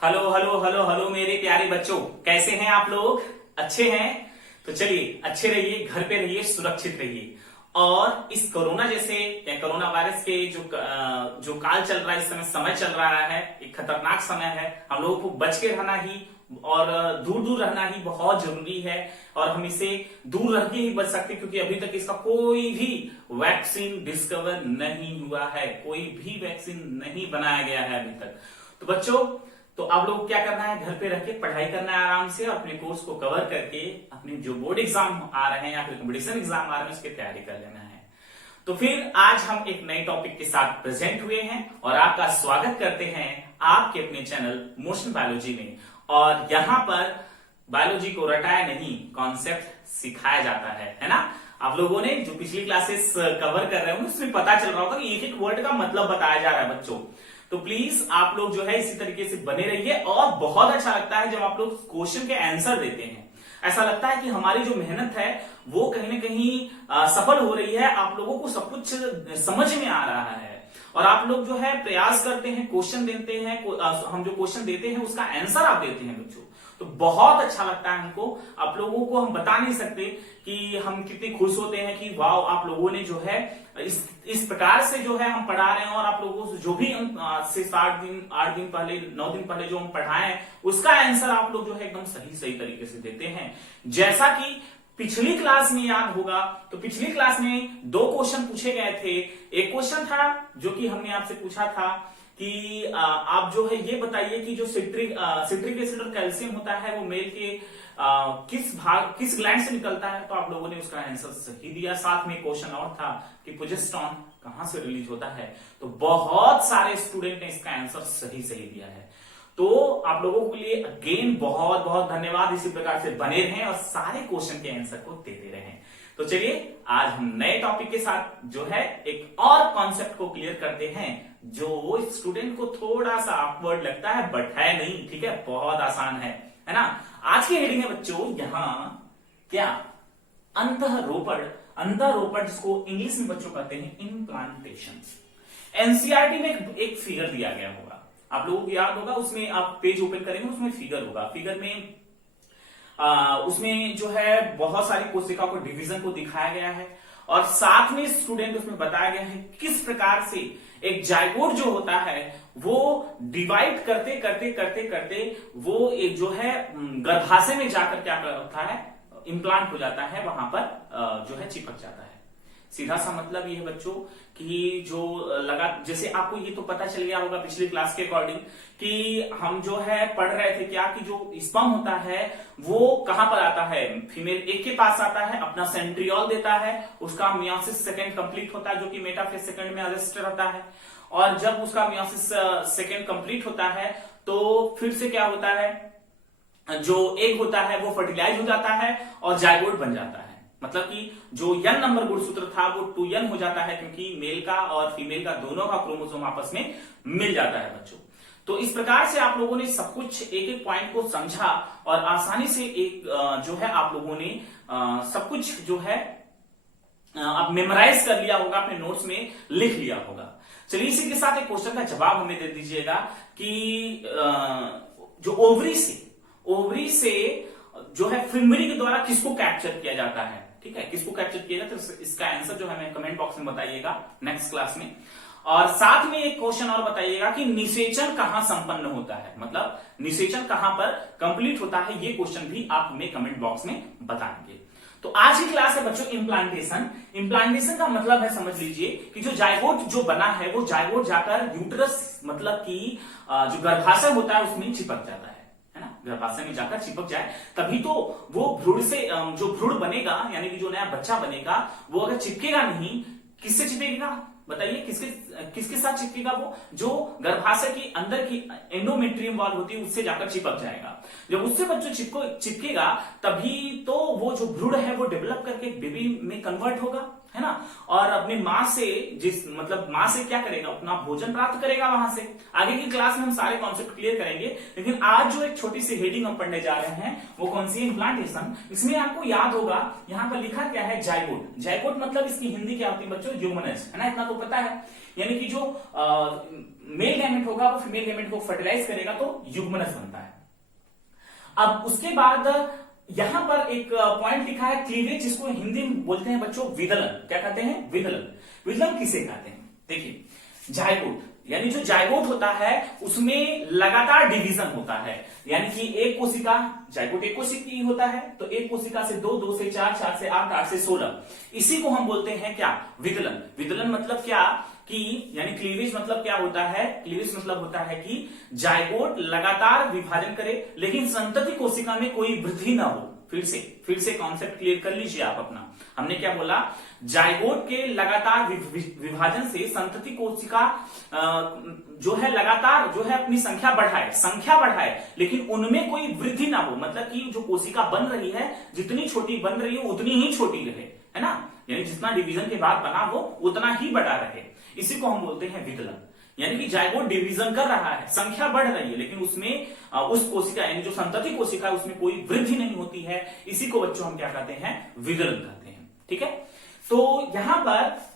Hello hello hello hello मेरे प्यारे बच्चों, कैसे हैं आप लोग? अच्छे हैं? तो चलिए अच्छे रहिए, घर पे रहिए, सुरक्षित रहिए। और इस कोरोना जैसे या कोरोना वायरस के जो काल चल रहा है, इस समय चल रहा है, एक खतरनाक समय है। हम लोगों को बच के रहना ही और दूर दूर रहना ही बहुत जरूरी है। और हम इसे दूर रह के ही बच सकते, क्योंकि अभी तक इसका कोई भी वैक्सीन डिस्कवर नहीं हुआ है, कोई भी वैक्सीन नहीं बनाया गया है अभी तक। तो बच्चों, तो आप लोग क्या करना है, घर पे रह के पढ़ाई करना है आराम से, अपने कोर्स को कवर करके अपने जो बोर्ड एग्जाम आ रहे हैं या फिर कंपटीशन एग्जाम आ रहे हैं उसकी तैयारी कर लेना है। तो फिर आज हम एक नए टॉपिक के साथ प्रेजेंट हुए हैं और आपका स्वागत करते हैं आपके अपने चैनल मोशन बायोलॉजी में। और यहाँ पर बायोलॉजी को रटाया नहीं, कॉन्सेप्ट सिखाया जाता है ना। आप लोगों ने जो पिछली क्लासेस कवर कर रहे होंगे उसमें पता चल रहा होगा कि एक एक वर्ड का मतलब बताया जा रहा है बच्चों। तो प्लीज आप लोग जो है इसी तरीके से बने रहिए। और बहुत अच्छा लगता है जब आप लोग क्वेश्चन के आंसर देते हैं, ऐसा लगता है कि हमारी जो मेहनत है वो कहीं ना कहीं सफल हो रही है, आप लोगों को सब कुछ समझ में आ रहा है। और आप लोग जो है प्रयास करते हैं, क्वेश्चन देते हैं, हम जो क्वेश्चन देते हैं उसका आंसर आप देते हैं बच्चों, तो बहुत अच्छा लगता है हमको। आप लोगों को हम बता नहीं सकते कि हम कितने खुश होते हैं कि वाह, आप लोगों ने जो है इस प्रकार से जो है हम पढ़ा रहे हैं। और आप लोगों से जो भी हम से 8 दिन पहले 9 दिन पहले जो हम पढ़ाए उसका आंसर आप लोग जो है एकदम सही तरीके से देते हैं। जैसा कि पिछली क्लास में याद होगा, तो पिछली क्लास में 2 क्वेश्चन पूछे गए थे। एक क्वेश्चन था जो कि हमने आपसे पूछा था कि आप जो है ये बताइए कि जो सिट्रिक एसिड और कैल्शियम होता है वो मेल के किस ग्लैंड से निकलता है। तो आप लोगों ने उसका आंसर सही दिया। साथ में क्वेश्चन और था कि प्रोजेस्टेरोन कहां से रिलीज होता है। तो बहुत सारे स्टूडेंट ने इसका आंसर सही दिया है। तो आप लोगों के लिए अगेन बहुत बहुत धन्यवाद। इसी प्रकार से बने रहें और सारे क्वेश्चन के आंसर को देते रहें। तो चलिए आज हम नए टॉपिक के साथ जो है एक और कॉन्सेप्ट को क्लियर करते हैं, जो स्टूडेंट को थोड़ा सा ऑकवर्ड लगता है बट है नहीं, ठीक है, बहुत आसान है ना। आज की हेडिंग है बच्चों यहां क्या, अंतःरोपण जिसको इंग्लिश में बच्चों कहते हैं इम्प्लांटेशन। एनसीईआरटी में एक फिगर दिया गया होगा, आप लोगों को याद होगा, उसमें आप पेज ओपन करेंगे उसमें फिगर होगा। फिगर में उसमें जो है बहुत सारी कोशिका को डिवीजन को दिखाया गया है और साथ में स्टूडेंट उसमें बताया गया है किस प्रकार से एक जायगोट जो होता है वो डिवाइड करते करते करते करते वो एक जो है गर्भाशय में जाकर क्या होता है, इम्प्लांट हो जाता है, वहां पर जो है चिपक जाता है। सीधा सा मतलब ये है बच्चों कि जो जैसे आपको ये तो पता चल गया होगा पिछली क्लास के अकॉर्डिंग कि हम जो है पढ़ रहे थे क्या कि जो स्पर्म होता है वो कहां पर आता है, फीमेल एक के पास आता है, अपना सेंट्रियोल देता है, उसका मियोसिस सेकंड कंप्लीट होता है जो कि मेटाफेज सेकंड में अरेस्ट रहता है। और जब उसका मियोसिस सेकंड कंप्लीट होता है तो फिर से क्या होता है, जो एग होता है वो फर्टिलाइज हो जाता है और जायगोट बन जाता है। मतलब कि जो n नंबर गुणसूत्र था वो 2n हो जाता है, क्योंकि मेल का और फीमेल का दोनों का क्रोमोसोम आपस में मिल जाता है बच्चों। तो इस प्रकार से आप लोगों ने सब कुछ एक एक पॉइंट को समझा और आसानी से एक जो है आप लोगों ने सब कुछ जो है आप मेमोराइज कर लिया होगा, अपने नोट्स में लिख लिया होगा। चलिए इसी के साथ एक क्वेश्चन का जवाब हमें दे दीजिएगा कि जो ओवरी से जो है फिम्बरी के द्वारा किसको कैप्चर किया जाता है, ठीक है, किसको कैप्चर किया जाता है, तो इसका आंसर जो है हमें कमेंट बॉक्स में बताइएगा नेक्स्ट क्लास में। और साथ में एक क्वेश्चन और बताइएगा कि निषेचन कहां संपन्न होता है, मतलब निषेचन कहां पर कंप्लीट होता है, ये क्वेश्चन भी आप हमें कमेंट बॉक्स में बताएंगे। तो आज की क्लास है बच्चों इम्प्लांटेशन का मतलब है, समझ लीजिए कि जो जायगोट जो बना है वो जायगोट जाकर यूट्रस मतलब कि जो गर्भाशय होता है उसमें चिपक जाता है ना, गर्भाशय में जाकर चिपक जाए, तभी तो वो भ्रूण से जो भ्रूण बनेगा यानी कि जो नया बच्चा बनेगा वो अगर चिपकेगा नहीं, किससे चिपकेगा बताइए, किसके साथ चिपकेगा, वो जो गर्भाशय के अंदर की एंडोमेट्रियम वॉल होती है उससे जाकर चिपक जाएगा। जब उससे बच्चों चिपकेगा तभी तो वो जो भ्रूण है वो डेवलप करके बेबी में कन्वर्ट होगा। है ना, और अपनी माँ से माँ से क्या करेगा, अपना भोजन प्राप्त करेगा वहां से। आगे की क्लास में हम सारे कॉन्सेप्ट क्लियर करेंगे, लेकिन आज जो एक छोटी सी हेडिंग हम पढ़ने जा रहे हैं वो कौन सी, इम्प्लांटेशन। इसमें आपको याद होगा यहाँ पर लिखा क्या है, जाइगोट। जाइगोट मतलब इसकी हिंदी क्या होती है बच्चों, ह्यूमनस, है ना, इतना तो पता है। यानी कि जो मेल गैमेट होगा वो फीमेल गैमेट को फर्टिलाइज करेगा तो ह्यूमनस बनता है। अब उसके बाद यहां पर एक पॉइंट लिखा है क्लीवेज, जिसको हिंदी में बोलते हैं बच्चों विदलन। क्या कहते हैं, विदलन। विदलन किसे कहते हैं, देखिए, जाइगोट यानी जो जाइगोट होता है उसमें लगातार डिवीजन होता है, यानी कि एक कोशिका, जाइगोट एक कोशिकी होता है, तो एक कोशिका से 2, 2 से 4, 4 से 8, 8 से 16, इसी को हम बोलते हैं क्या, विदलन। विदलन मतलब क्या कि, यानी क्लीवेज मतलब क्या होता है, क्लीवेज मतलब होता है कि जाइगोट लगातार विभाजन करे लेकिन संतति कोशिका में कोई वृद्धि ना हो। फिर से कॉन्सेप्ट क्लियर कर लीजिए आप अपना। हमने क्या बोला, जाइगोट के लगातार विभाजन से संतति कोशिका जो है लगातार जो है अपनी संख्या बढ़ाए लेकिन उनमें कोई वृद्धि ना हो, मतलब कि जो कोशिका बन रही है जितनी छोटी बन रही है उतनी ही छोटी रहे, है ना, यानी जितना डिवीजन के बाद बना वो उतना ही बड़ा रहे। इसी को हम बोलते हैं विदलन। यानी कि जाइगोट डिवीजन कर रहा है, संख्या बढ़ रही है, लेकिन उसमें उस कोशिका यानी जो संतति कोशिका है उसमें कोई वृद्धि नहीं होती है। इसी को बच्चों हम क्या कहते हैं, विदलन कहते हैं। ठीक है, तो यहां पर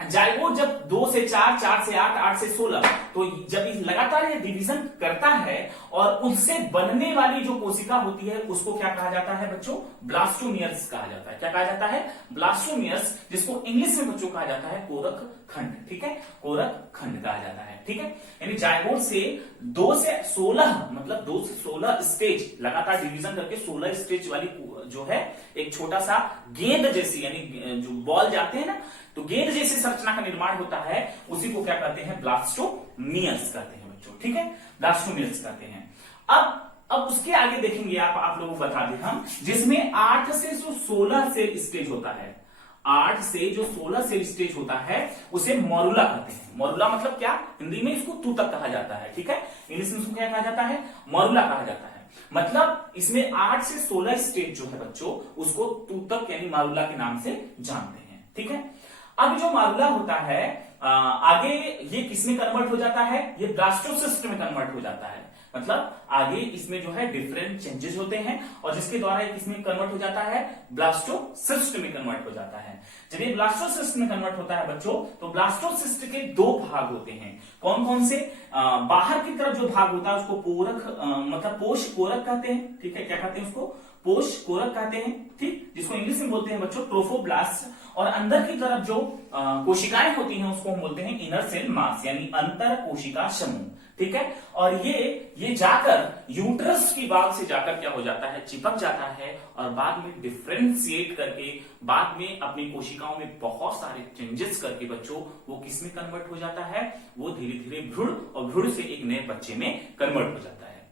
जाइगोट जब 2 से 4, 4 से 8, 8 से 16, तो जब लगातार ये डिवीजन करता है और उससे बनने वाली जो कोशिका होती है उसको क्या कहा जाता है बच्चों, ब्लास्टोमियर्स कहा जाता है। क्या कहा जाता है, ब्लास्टोमियर्स, जिसको इंग्लिश में बच्चों कहा जाता है कोरक खंड। ठीक है, कोरक खंड कहा जाता है। ठीक है, यानी जाइगोट से 2 से 16 मतलब 2 से 16 स्टेज लगातार डिवीजन करके 16 स्टेज वाली जो है एक छोटा सा गेंद जैसी, यानी जो बॉल जाते हैं ना, तो गेंद जैसी संरचना का निर्माण होता है, उसी को क्या कहते हैं, ब्लास्टोमियर्स कहते हैं बच्चों। ठीक है, ब्लास्टोमियर्स कहते हैं। अब उसके आगे देखेंगे आप लोगों को बता दें हम, जिसमें 8 से जो 16 सेल स्टेज होता है, 8 से जो 16 सेल स्टेज होता है उसे मॉरुला कहते हैं। मॉरुला मतलब क्या, हिंदी में इसको तूतक कहा जाता है। ठीक है, इंग्लिश में इसको क्या कहा जाता है, मॉरुला कहा जाता है। मतलब इसमें 8 से 16 स्टेज जो है बच्चों उसको तूतक यानी मारुला के नाम से जानते हैं। ठीक है, अब जो मारुला होता है आगे ये किसमें कन्वर्ट हो जाता है, ये ब्लास्टोसिस्ट में कन्वर्ट हो जाता है। मतलब आगे इसमें जो है डिफरेंट चेंजेस होते हैं और जिसके द्वारा ये किसमें कन्वर्ट हो जाता है, ब्लास्टोसिस्ट में कन्वर्ट हो जाता है। जब ये ब्लास्टोसिस्ट में कन्वर्ट होता है बच्चों, तो ब्लास्टोसिस्ट के 2 भाग होते हैं। कौन कौन से, बाहर की तरफ जो भाग होता है उसको पोरक मतलब पोष कोरक कहते हैं। ठीक है, क्या कहते हैं उसको, पोष कोरक कहते हैं। ठीक, जिसको इंग्लिश में बोलते हैं बच्चों ट्रोफोब्लास्ट। और अंदर की तरफ जो कोशिकाएं होती हैं उसको हम बोलते हैं इनर सेल मास, यानी अंतर कोशिका समूह। ठीक है, और ये जाकर यूट्रस की भाग से जाकर क्या हो जाता है, चिपक जाता है और बाद में डिफ्रेंशिएट करके बाद में अपनी कोशिकाओं में बहुत सारे चेंजेस करके बच्चों वो किस में कन्वर्ट हो जाता है, वो धीरे धीरे भ्रूण और भ्रूण से एक नए बच्चे में कन्वर्ट हो जाता है।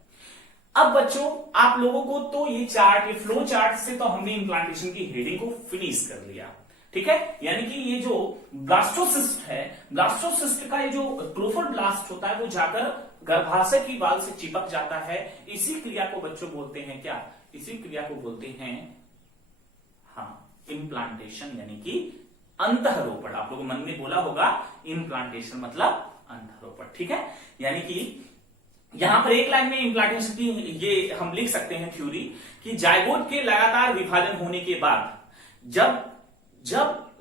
अब बच्चों आप लोगों को तो ये चार्ट, ये फ्लो चार्ट से तो हमने इम्प्लांटेशन की हेडिंग को फिनिश कर लिया। ठीक है, यानी कि ये जो ब्लास्टोसिस्ट है, ब्लास्टोसिस्ट का ये जो ट्रोफोब्लास्ट होता है वो जाकर गर्भाशय की बाल से चिपक जाता है। इसी क्रिया को बच्चों बोलते हैं क्या, इसी क्रिया को बोलते हैं इम्प्लांटेशन, यानी कि अंतःरोपण। आप लोगों मन में बोला होगा इम्प्लांटेशन मतलब अंतःरोपण। ठीक है, यानी कि यहां पर एक लाइन में इम्प्लांटेशन की ये हम लिख सकते हैं थ्योरी कि जाइगोट के लगातार विभाजन होने के बाद जब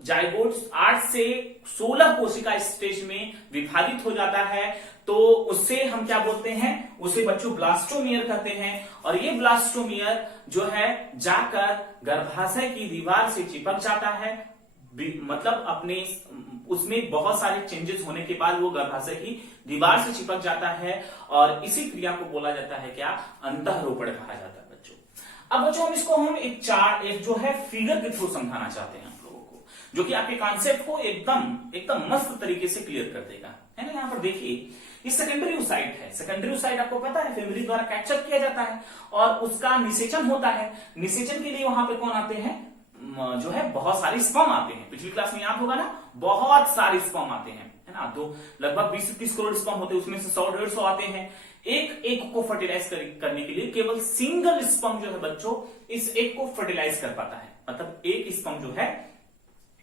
जाइगोट 8 से 16 कोशिका स्टेज में विभाजित हो जाता है तो उससे हम क्या बोलते हैं, उसे बच्चों ब्लास्टोमियर कहते हैं। और ये ब्लास्टोमियर जो है जाकर गर्भाशय की दीवार से चिपक जाता है, मतलब अपने उसमें बहुत सारे चेंजेस होने के बाद वो गर्भाशय की दीवार से चिपक जाता है और इसी क्रिया को बोला जाता है क्या, अंतःरोपण कहा जाता है बच्चों। अब बच्चों हम इसको एक जो है फिगर के थ्रू समझाना चाहते हैं आप लोगों को, जो कि आपके कॉन्सेप्ट को एकदम मस्त तरीके से क्लियर कर देगा, है ना। यहाँ पर देखिए ये सेकेंडरी साइट है। सेकेंडरी साइट आपको पता है फैमिली द्वारा कैप्चर किया जाता है और उसका निषेचन होता है। निषेचन के लिए वहां पे कौन आते हैं, जो है बहुत सारे स्पर्म आते हैं। पिछली क्लास में याद होगा ना, बहुत सारे स्पर्म आते हैं, है ना। तो लगभग 20 से 30 करोड़ स्पर्म होते हैं, उसमें से 100-150 आते हैं एक को फर्टिलाइज करने के लिए। केवल सिंगल स्पर्म जो है बच्चों इस एक को फर्टिलाइज कर पाता है, मतलब एक स्पर्म जो है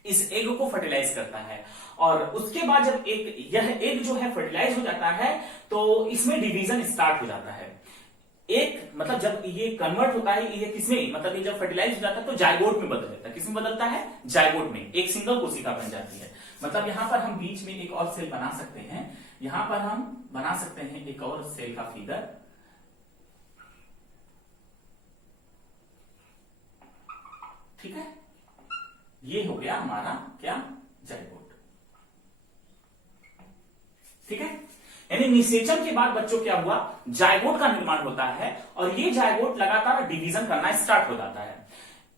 इस एग को फर्टिलाइज करता है। और उसके बाद जब यह एग जो है फर्टिलाइज हो जाता है तो इसमें डिवीजन स्टार्ट हो जाता है। एक मतलब जब ये कन्वर्ट होता है, ये किसमें, मतलब ये जब फर्टिलाइज हो जाता है तो जाइगोट में बदल जाता है। किसमें बदलता है? जाइगोट में। एक सिंगल कोशिका बन जाती है। मतलब यहां पर हम बीच में एक और सेल बना सकते हैं। यहां पर हम बना सकते हैं एक और सेल का फिगर। ठीक है, ये हो गया हमारा क्या? जाइगोट। ठीक है, यानी निषेचन के बाद बच्चों क्या हुआ? जाइगोट का निर्माण होता है और ये जाइगोट लगातार डिवीजन करना स्टार्ट हो जाता है।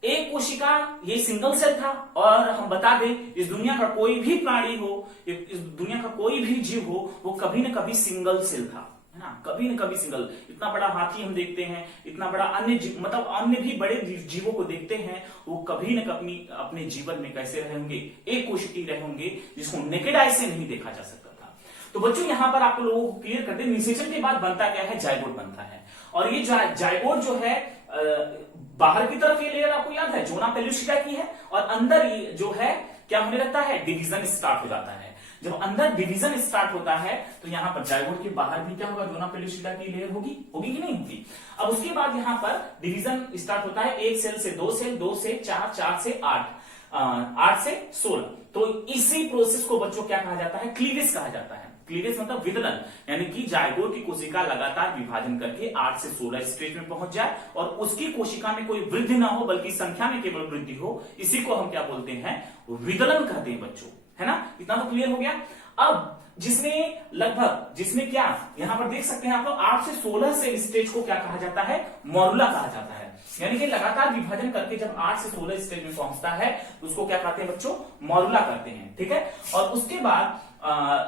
एक कोशिका, ये सिंगल सेल था। और हम बता दें, इस दुनिया का कोई भी प्राणी हो, इस दुनिया का कोई भी जीव हो, वो कभी ना कभी सिंगल सेल था, है ना, कभी न कभी सिंगल। इतना बड़ा हाथी हम देखते हैं, इतना बड़ा अन्य मतलब अन्य भी बड़े जीवों को देखते हैं, वो कभी न कभी अपने जीवन में कैसे रहे होंगे? एक कोशिकीय रहे होंगे, जिसको नेकेड आई से नहीं देखा जा सकता था। तो बच्चों यहां पर आप लोगों को क्लियर करते हैं, निषेचन के बाद बनता क्या है? जाइगोट बनता है। और ये जाइगोट जो है बाहर की तरफ ये लेयर आपको याद है जोना पेलुसिडा की है, और अंदर ये जो है क्या होने लगता है? डिवीजन स्टार्ट हो जाता है। जब अंदर डिवीजन स्टार्ट होता है तो यहां पर जाइगोट के बाहर भी क्या होगा? जोना पेलुसिडा की लेयर होगी कि नहीं होगी? अब उसके बाद यहां पर डिवीजन स्टार्ट होता है, एक सेल से दो सेल, दो से चार, चार से आठ, 8 से 16। तो इसी प्रोसेस को बच्चों क्या कहा जाता है? क्लीवेज कहा जाता है। क्लीवेज मतलब विदलन, यानी कि जाइगोट की कोशिका लगातार विभाजन करके 8 से 16 स्टेज में पहुंच जाए और उसकी कोशिका में कोई वृद्धि ना हो बल्कि संख्या में केवल वृद्धि हो, इसी को हम क्या बोलते हैं? विदलन कहते हैं बच्चों, है ना। इतना तो क्लियर हो गया। अब जिसमें क्या यहां पर देख सकते हैं आप लोग, 8 से 16 से स्टेज को क्या कहा जाता है? मॉरुला कहा जाता है। यानी कि लगातार विभाजन करके जब 8 से 16 स्टेज में पहुंचता है तो उसको क्या कहते हैं बच्चों? मॉरुला करते हैं। ठीक है, और उसके बाद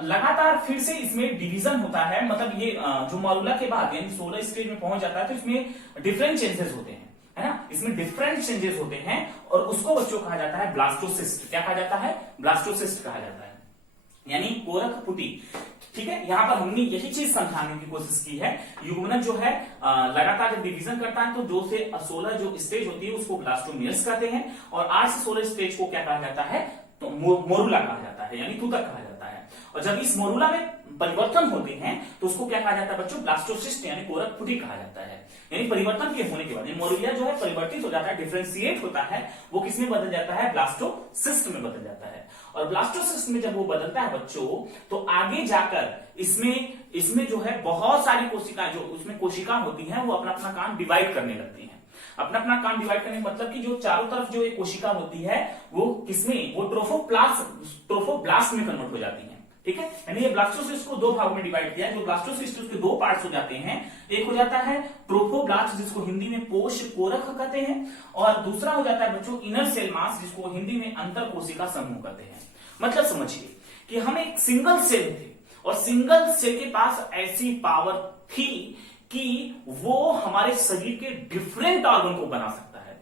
लगातार फिर से इसमें डिवीजन होता है। मतलब ये जो मॉरुला के बाद यानी 16 स्टेज में पहुंच जाता है तो इसमें डिफरेंट चेंजेस होते हैं, है ना, इसमें डिफरेंट चेंजेस होते हैं और उसको बच्चों कहा जाता है ब्लास्टोसिस्ट। क्या कहा जाता है? ब्लास्टोसिस्ट कहा जाता है, यानी कोरक पुटी। ठीक है, यहां पर हमने यही चीज समझाने की कोशिश की है। युग्मनक जो है लगातार जब डिवीजन करता है तो 2 से 16 जो स्टेज होती है उसको ब्लास्टोमेयर्स कहते हैं, और 8 से 16 स्टेज को क्या कहा जाता है? तो मोरुला कहा जाता है, यानी तूतक कहा जाता है। और जब इस मोरुला में परिवर्तन होते हैं तो उसको क्या कहा जाता है बच्चों? ब्लास्टोसिस्ट यानी कोरक पुटी कहा जाता है। यानी परिवर्तन के होने के बाद मोरुलिया जो है परिवर्तित हो जाता है, डिफरेंशिएट होता है, वो किसमें बदल जाता है? ब्लास्टोसिस्ट में बदल जाता है। और ब्लास्टोसिस्ट में जब वो बदलता है बच्चों तो आगे जाकर इसमें जो है बहुत सारी कोशिकाएं, जो उसमें कोशिकाएं होती हैं, वो अपना अपना काम डिवाइड करने लगती हैं। अपना अपना काम डिवाइड करने का मतलब कि जो चारों तरफ जो एक कोशिका होती है वो किसमें? वो ट्रोफोब्लास्ट में कन्वर्ट हो जाती है। ठीक है, यानी ये ब्लास्टोसिस्ट को 2 भागों में डिवाइड किया है। जो ब्लास्टोसिस्ट उसके 2 पार्ट्स हो जाते हैं। एक हो जाता है ट्रोफोब्लास्ट जिसको हिंदी में पोष कोरक कहते हैं, और दूसरा हो जाता है बच्चों इनर सेल मास जिसको हिंदी में अंतर कोशिका समूह कहते हैं। मतलब समझिए कि हम एक सिंगल सेल थे और सिंगल सेल के पास ऐसी पावर थी कि वो हमारे शरीर के डिफरेंट ऑर्गन को बना सकता है।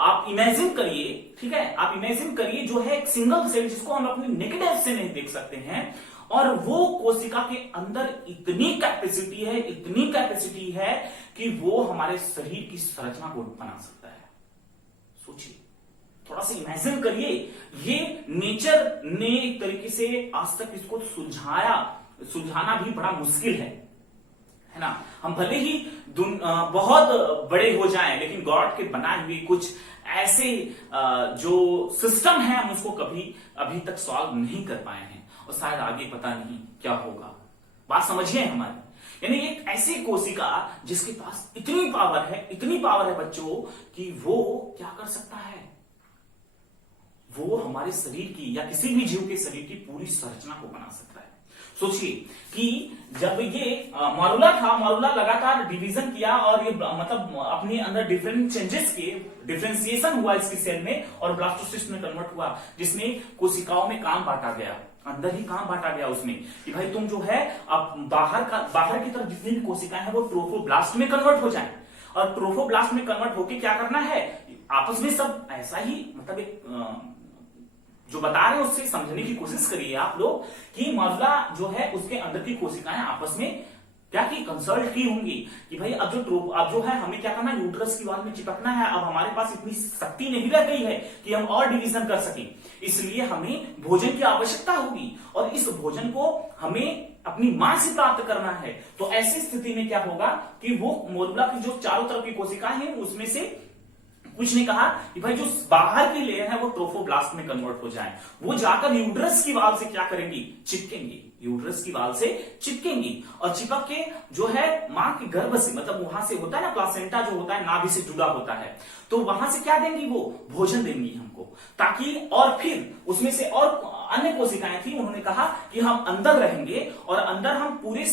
आप इमेजिन करिए, ठीक है, आप इमेजिन करिए जो है एक सिंगल सेल जिसको हम अपनी नेकेड आईज से नहीं देख सकते हैं, और वो कोशिका के अंदर इतनी कैपेसिटी है कि वो हमारे शरीर की संरचना को बना सकता है। सोचिए, थोड़ा सा इमेजिन करिए। ये नेचर ने एक तरीके से आज तक इसको सुलझाना भी बड़ा मुश्किल है ना। हम भले ही बहुत बड़े हो जाएं, लेकिन गॉड के बनाए हुए कुछ ऐसे जो सिस्टम है हम उसको कभी अभी तक सॉल्व नहीं कर पाए हैं, और शायद आगे पता नहीं क्या होगा। बात समझिए हमारी, यानी एक ऐसी कोशिका जिसके पास इतनी पावर है बच्चों कि वो क्या कर सकता है? वो हमारे शरीर की या किसी भी जीव के शरीर की पूरी संरचना को बना सकता है। सोचिए कि जब ये मॉरुला था, मॉरुला लगातार डिवीजन किया और ये मतलब अपने अंदर डिफरेंट चेंजेस किए, डिफरेंशिएशन हुआ इसकी सेल में और ब्लास्टोसिस्ट में कन्वर्ट हुआ, जिसमें कोशिकाओं में काम बांटा गया, अंदर ही काम बांटा गया उसमें कि भाई तुम जो है अब बाहर की तरफ जितनी भी कोशिकाएं हैं वो ट्रोफोब्लास्ट में कन्वर्ट हो जाए, और ट्रोफोब्लास्ट में कन्वर्ट होके क्या करना है? आपस में सब ऐसा ही मतलब एक जो बता रहे हैं उससे समझने की कोशिश करिए आप लोग कि मॉरुला जो है उसके अंदर की कोशिकाएं आपस में क्या की कंसल्ट की होंगी कि भाई अब जो है हमें क्या करना है, यूट्रस की वॉल में चिपकना है। अब हमारे पास इतनी शक्ति नहीं रह गई है कि हम और डिवीजन कर सकें, इसलिए हमें भोजन की आवश्यकता होगी और इस भोजन को हमें अपनी मां से प्राप्त करना है। तो ऐसी स्थिति में क्या होगा कि वो मोरुला की जो चारों तरफ की कोशिकाएं हैं उसमें से कुछ ने कहा कि भाई जो बाहर की लेयर है वो ट्रोफोब्लास्ट में कन्वर्ट हो जाए, वो जाकर यूट्रस की वाल से क्या करेंगी, चिपकेंगी, यूट्रस की वाल से चिपकेंगी और चिपक के जो है मां के गर्भ से, मतलब वहां से होता है ना प्लासेंटा जो होता है नाभि से जुड़ा होता है, तो वहां से क्या देंगी, वो भोजन देंगी हमको, ताकि और फिर उसमें से और अन्य कोशिकाएं थी, उन्होंने कहा कि हम अंदर रहेंगे और अंदर हम पूरे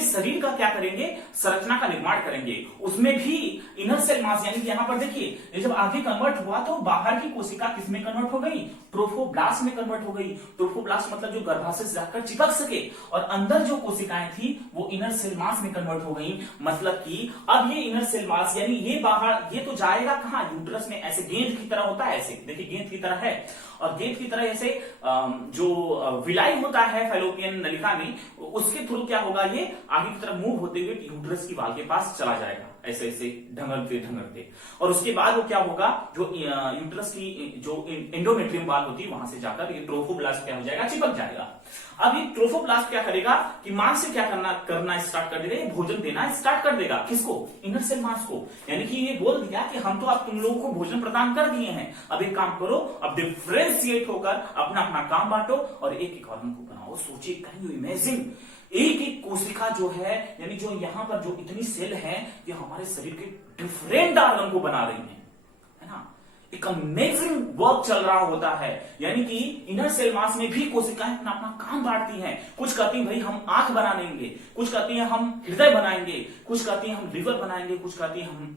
शरीर का क्या करेंगे, संरचना का निर्माण करेंगे। उसमें भी इनर सेल मास, यानी कि यहां पर देखिए जब आगे कन्वर्ट हुआ तो बाहर की कोशिका किसमें कन्वर्ट हो गई, ट्रोफोब्लास्ट में कन्वर्ट हो गई। ट्रोफोब्लास्ट मतलब जो गर्भाशय से जाकर चिपक सके, और अंदर जो कोशिकाएं थी वो इनर सेल मास में कन्वर्ट हो गई। मतलब कि अब ये इनर सेल मास यानी ये बाहर, ये तो जाएगा कहां, यूट्रस में, ऐसे गेंद की तरह होता है, ऐसे देखिए गेंद की तरह है, और गेंद की तरह ऐसे जो विलाई होता है फैलोपियन नलिका में, उसके थ्रू क्या होगा, ये आगे की तरफ मूव होते हुए यूट्रस की वाल के पास चला जाएगा, ऐसे ऐसे ढंगरते, और उसके बाद वो क्या होगा, जो यूट्रस की जो एंडोमेट्रियम वाल होती है वहां से जाकर ये ट्रोफोब्लास्ट क्या हो जाएगा, चिपक जाएगा। अब ये ट्रोफोब्लास्ट क्या करेगा कि मां से क्या करना स्टार्ट कर देगा, भोजन देना स्टार्ट कर देगा, किसको, इनर सेल मास को। यानी कि ये बोल दिया कि हम तो अब तुम लोगों को भोजन प्रदान कर दिए हैं, अब एक काम करो, अब डिफरेंशिएट होकर अपना अपना काम बांटो और एक एक ऑर्गन को बनाओ। सोचिए, कैन यू इमेजिन, एक एक कोशिका जो है, यानी जो यहां पर जो इतनी सेल है, ये हमारे शरीर के डिफरेंट ऑर्गन को बना रही है ना। एक अमेजिंग वर्क चल रहा होता है। यानी कि इनर सेल मास में भी कोशिकाएं अपना अपना काम बांटती हैं। कुछ कहती हैं भाई हम आंख बना लेंगे, कुछ कहती हैं हम हृदय बनाएंगे, कुछ कहती हैं हम लिवर बनाएंगे, कुछ कहती हैं हम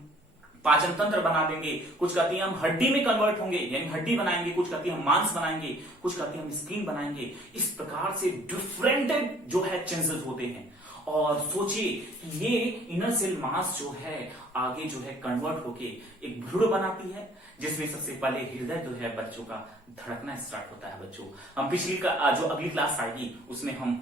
पाचन तंत्र बना देंगे, कुछ कहती हैं हम हड्डी में कन्वर्ट होंगे यानी हड्डी बनाएंगे, कुछ कहती हैं हम मांस बनाएंगे, कुछ कहती हैं हम स्किन बनाएंगे। इस प्रकार से डिफरेंट जो है चेंजेस होते हैं। और सोचिए ये इनर सेल मास जो है आगे जो है कन्वर्ट होके एक भ्रूण बनाती है, जिसमें सबसे पहले हृदय जो है बच्चों का धड़कना स्टार्ट होता है। बच्चों, हम पिछली जो अगली क्लास आएगी उसमें हम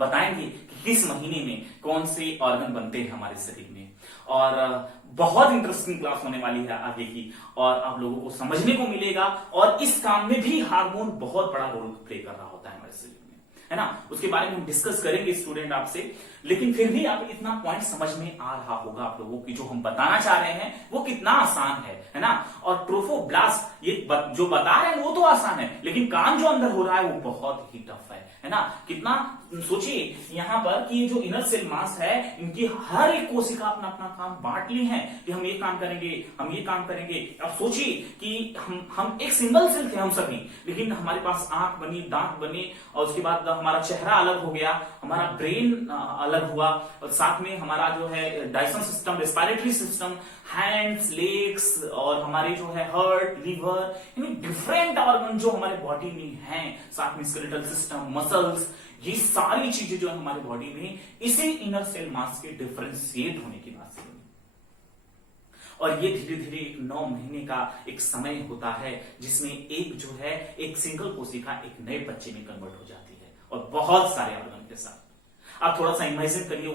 बताएंगे कि किस महीने में कौन से ऑर्गन बनते हैं हमारे शरीर में, और बहुत इंटरेस्टिंग क्लास होने वाली है आगे की, और आप लोगों को समझने को मिलेगा। और इस काम में भी हार्मोन बहुत बड़ा रोल प्ले कर रहा होता है हमारे शरीर में, है ना। उसके बारे में हम डिस्कस करेंगे स्टूडेंट आपसे, लेकिन फिर भी आप इतना पॉइंट समझ में आ रहा होगा आप लोगों की, जो हम बताना चाह रहे हैं वो कितना आसान है ना। और ट्रोफोब्लास्ट ये जो बता रहे हैं वो तो आसान है, लेकिन काम जो अंदर हो रहा है वो बहुत ही टफ है ना। कितना सोचिए यहाँ पर कि ये जो इनर सेल मास है, इनकी हर एक कोशिका अपना अपना काम बांट ली है कि हम ये काम करेंगे, हम ये काम करेंगे। अब सोचिए कि हम एक सिंगल सेल थे हम सभी, लेकिन हमारे पास आंख बनी, दांत बने, और उसके बाद हमारा चेहरा अलग हो गया, हमारा ब्रेन अलग हुआ, और साथ में हमारा जो है digestion system, respiratory system, hands, legs, और हमारे जो है हार्ट, लिवर, यानी डिफरेंट ऑर्गन जो हमारे बॉडी में हैं, साथ में स्केलेटल सिस्टम, मसल्स, ये सारी चीजें जो है हमारे बॉडी में इसी इनर सेल मास के डिफरेंशिएट होने की बात से। और ये धीरे धीरे एक 9 महीने का एक समय होता है जिसमें एक जो है एक सिंगल कोशिका एक नए बच्चे में कन्वर्ट हो जाती है, और बहुत सारे ऑर्गन के साथ। आप थोड़ा सा इमेजिन करिए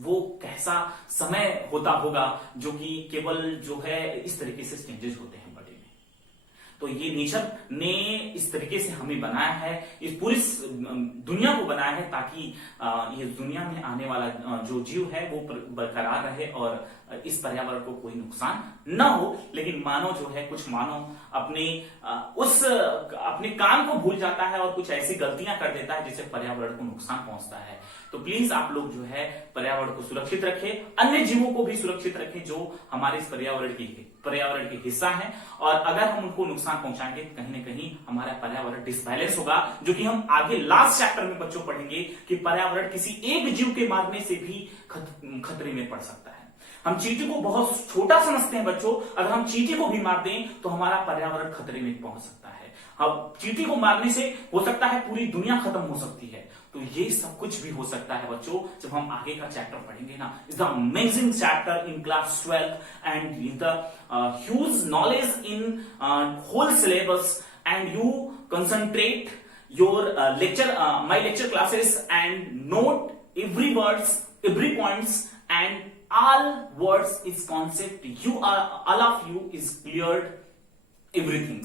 वो कैसा समय होता होगा जो कि केवल जो है इस तरीके से चेंजेस होते हैं बॉडी में। तो ये नेचर ने इस तरीके से हमें बनाया है, इस पूरी दुनिया को बनाया है, ताकि ये दुनिया में आने वाला जो जीव है वो बरकरार रहे और इस पर्यावरण को कोई नुकसान न हो। लेकिन मानव जो है, कुछ मानव अपने काम को भूल जाता है और कुछ ऐसी गलतियां कर देता है जिससे पर्यावरण को नुकसान पहुंचता है। तो प्लीज आप लोग जो है पर्यावरण को सुरक्षित रखें, अन्य जीवों को भी सुरक्षित रखें जो हमारे इस पर्यावरण के हिस्सा हैं। और अगर हम उनको नुकसान पहुंचाएंगे कहीं ना कहीं हमारा पर्यावरण डिसबैलेंस होगा, जो कि हम आगे लास्ट चैप्टर में बच्चों पढ़ेंगे कि पर्यावरण किसी एक जीव के मारने से भी खतरे में पड़ सकता है। हम चींटी को बहुत छोटा समझते हैं बच्चों, अगर हम चींटी को भी मार दें तो हमारा पर्यावरण खतरे में पहुंच सकता है। अब चींटी को मारने से हो सकता है पूरी दुनिया खत्म हो सकती है। तो ये सब कुछ भी हो सकता है बच्चों जब हम आगे का चैप्टर पढ़ेंगे ना। It's the amazing chapter in class 12 and the huge knowledge in whole syllabus, and you concentrate your my lecture classes and note every words, every points, and all words is concept. You are, all of you is cleared everything.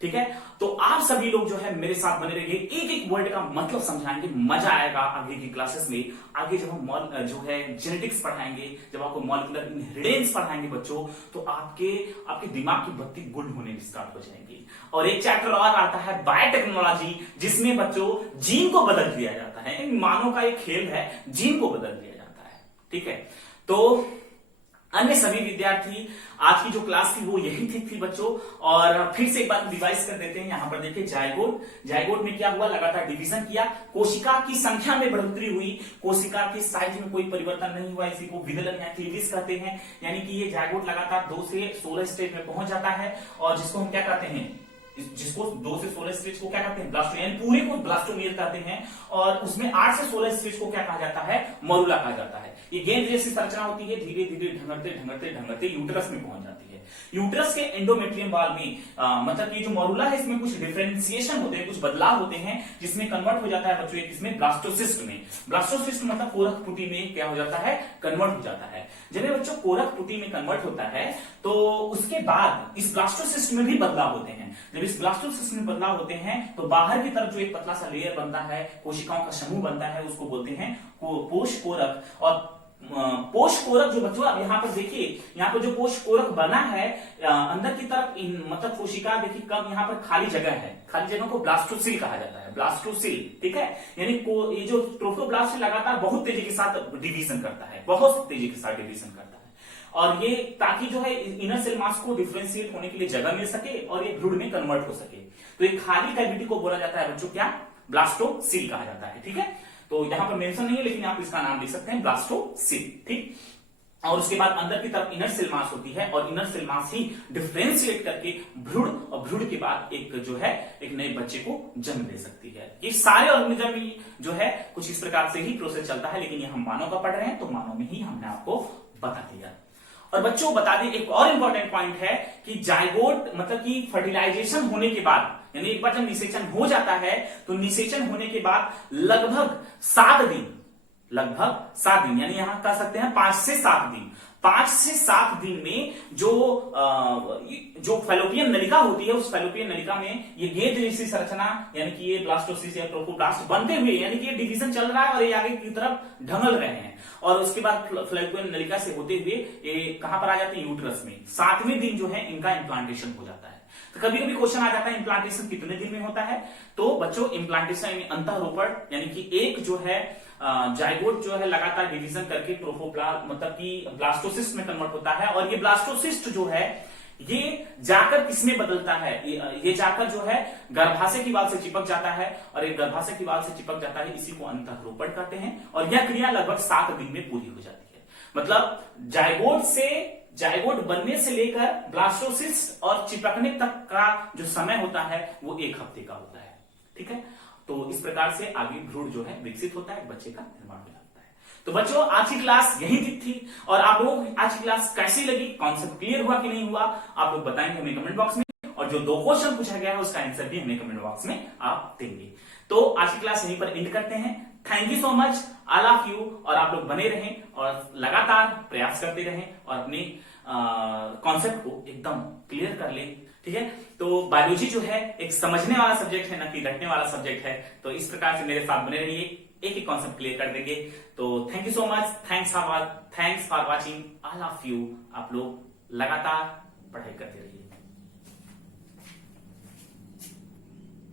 ठीक है, तो आप सभी लोग जो है मेरे साथ बने रहिए, एक एक वर्ड का मतलब समझाएंगे, मजा आएगा आगे की क्लासेस में। आगे जब हम जो है जेनेटिक्स पढ़ाएंगे, जब आपको मॉलिक्यूलर इनहेरिटेंस पढ़ाएंगे बच्चों, तो आपके दिमाग की बत्ती गुल होने स्टार्ट हो जाएंगी। और एक चैप्टर और आता है बायोटेक्नोलॉजी, जिसमें बच्चों जीन को बदल दिया जाता है। मानव का एक खेल है, जीन को बदल दिया जाता है। ठीक है, तो अन्य सभी विद्यार्थी आज की जो क्लास थी वो यही थी बच्चों। और फिर से एक बार रिवाइज कर देते हैं। यहां पर देखिए जायगोट में क्या हुआ, लगातार डिवीजन किया, कोशिका की संख्या में बढ़ोतरी हुई, कोशिका के साइज में कोई परिवर्तन नहीं हुआ, इसी को विदलन या क्लीवेज कहते हैं। यानी कि ये जायगोट लगातार 2 से 16 स्टेज में पहुंच जाता है, और जिसको हम क्या कहते हैं, जिसको 2 से 16 स्टेज को क्या कहते हैं, ब्लास्टोमियर, पूरे को ब्लास्टोमियर कहते हैं। और उसमें 8 से 16 स्टेज को क्या कहा जाता है, मरुला कहा जाता है। ये गेंद जैसी संरचना होती है, धीरे धीरे ढंगरते यूटेरस में पहुंच जाती है। यूटेरस के एंडोमेट्रियम वाल में मतलब कि जो मरुला है, इसमें कुछ डिफरेंशिएशन होते हैं, कुछ बदलाव होते हैं, जिसमें कन्वर्ट हो जाता है बच्चों इसमें ब्लास्टोसिस्ट में। ब्लास्टोसिस्ट मतलब कोरक पुटी में क्या हो जाता है, कन्वर्ट हो जाता है। जब ये बच्चों कोरक पुटी में कन्वर्ट होता है, तो उसके बाद इस ब्लास्टोसिस्ट में भी बदलाव होते हैं। जब इस ब्लास्टोसिस्ट में बदलाव होते हैं, तो बाहर की तरफ जो एक पतला सा लेयर बनता है, कोशिकाओं का समूह बनता है, उसको बोलते हैं पोषकोरक। और पोषकोरक जो बच्चों आप यहाँ पर देखिए, यहाँ पर जो पोषकोरक बना है अंदर की तरफ, मतलब कोशिका देखिए कम यहाँ पर खाली जगह है, खाली जगह को ब्लास्टोसिल कहा जाता है, ब्लास्टोसिल। ठीक है, यानी ये जो ट्रोफोब्लास्ट लगातार बहुत तेजी के साथ डिवीजन करता है, बहुत तेजी के साथ डिवीजन करता है। और ये ताकि जो है इनर सेल मास को डिफरेंशिएट होने के लिए जगह मिल सके और ये भ्रूण में कन्वर्ट हो सके। तो ये खाली कैविटी को बोला जाता है बच्चों क्या, ब्लास्टोसिल कहा जाता है। ठीक है, तो यहां पर मेंशन नहीं है, लेकिन आप इसका नाम देख सकते हैं ब्लास्टोसिल। ठीक, और उसके बाद अंदर की तरफ इनर सेल मास होती है, और इनर सेल मास ही डिफरेंशिएट करके भ्रूण, और भ्रूण के बाद एक जो है एक नए बच्चे को जन्म दे सकती है। ये सारे ऑर्गेनिज्म जो है कुछ इस प्रकार से ही प्रोसेस चलता है, लेकिन ये हम मानव का पढ़ रहे हैं, तो मानव में ही हमने आपको बता दिया। और बच्चों बता दें, एक और इंपॉर्टेंट पॉइंट है कि जायगोट मतलब कि फर्टिलाइजेशन होने के बाद, यानी एक बार जब निषेचन हो जाता है, तो निषेचन होने के बाद लगभग 7 दिन, यानी यहां कह सकते हैं 5 से 7 दिन, 5 से 7 दिन में जो फैलोपियन नलिका होती है, उस फैलोपियन नलिका में ये गेंद जैसी संरचना, यानी कि ये ब्लास्टोसिस या ट्रोफोब्लास्ट बनते हुए, यानी कि ये डिवीजन चल रहा है और ये आगे की तरफ ढंगल रहे हैं। और उसके बाद फैलोपियन नलिका से होते हुए ये कहां पर आ जाते हैं, यूट्रस में। 7वें दिन जो है इनका इम्प्लांटेशन हो जाता है। तो कभी कभी क्वेश्चन आ जाता है इम्प्लांटेशन कितने दिन में होता है, तो बच्चों इम्प्लांटेशन अंतःरोपण, यानी कि एक जो है जायगोट जो है लगातार डिवीजन करके ट्रोफोब्लास्ट मतलब कि ब्लास्टोसिस्ट में कन्वर्ट होता है। और ये ब्लास्टोसिस्ट जो है ये जाकर किसमें बदलता है, ये जाकर जो है गर्भाशय की वाल से चिपक जाता है, और ये गर्भाशय की वाल से चिपक जाता है, इसी को अंतःरोपण कहते हैं। और यह क्रिया लगभग 7 दिन में पूरी हो जाती है। मतलब जायगोट बनने से लेकर ब्लास्टोसिस्ट और चिपकने तक का जो समय होता है वो 1 हफ्ते का होता है। ठीक है, तो इस प्रकार से आगे भ्रूण जो है विकसित होता है, बच्चे का निर्माण हो जाता है। तो बच्चों आज की क्लास यही थी। और आप लोगों को आज की क्लास कैसी लगी, कॉन्सेप्ट क्लियर हुआ कि नहीं हुआ, आप लोग बताएंगे हमें कमेंट बॉक्स में। और जो 2 क्वेश्चन पूछा गया है उसका आंसर भी हमें कमेंट बॉक्स में आप देंगे। तो आज की क्लास यहीं पर एंड करते हैं। Thank you so much, all of you. और आप लोग बने रहें और लगातार प्रयास करते रहें और अपने कॉन्सेप्ट को एकदम क्लियर कर लें। ठीक है, तो बायोलॉजी जो है एक समझने वाला सब्जेक्ट है, ना कि रटने वाला सब्जेक्ट है। तो इस प्रकार से मेरे साथ बने रहिए, एक एक कॉन्सेप्ट क्लियर कर देंगे। तो thank you so much, thanks for watching all of you. आप लोग लगातार पढ़ाई करते रहिए।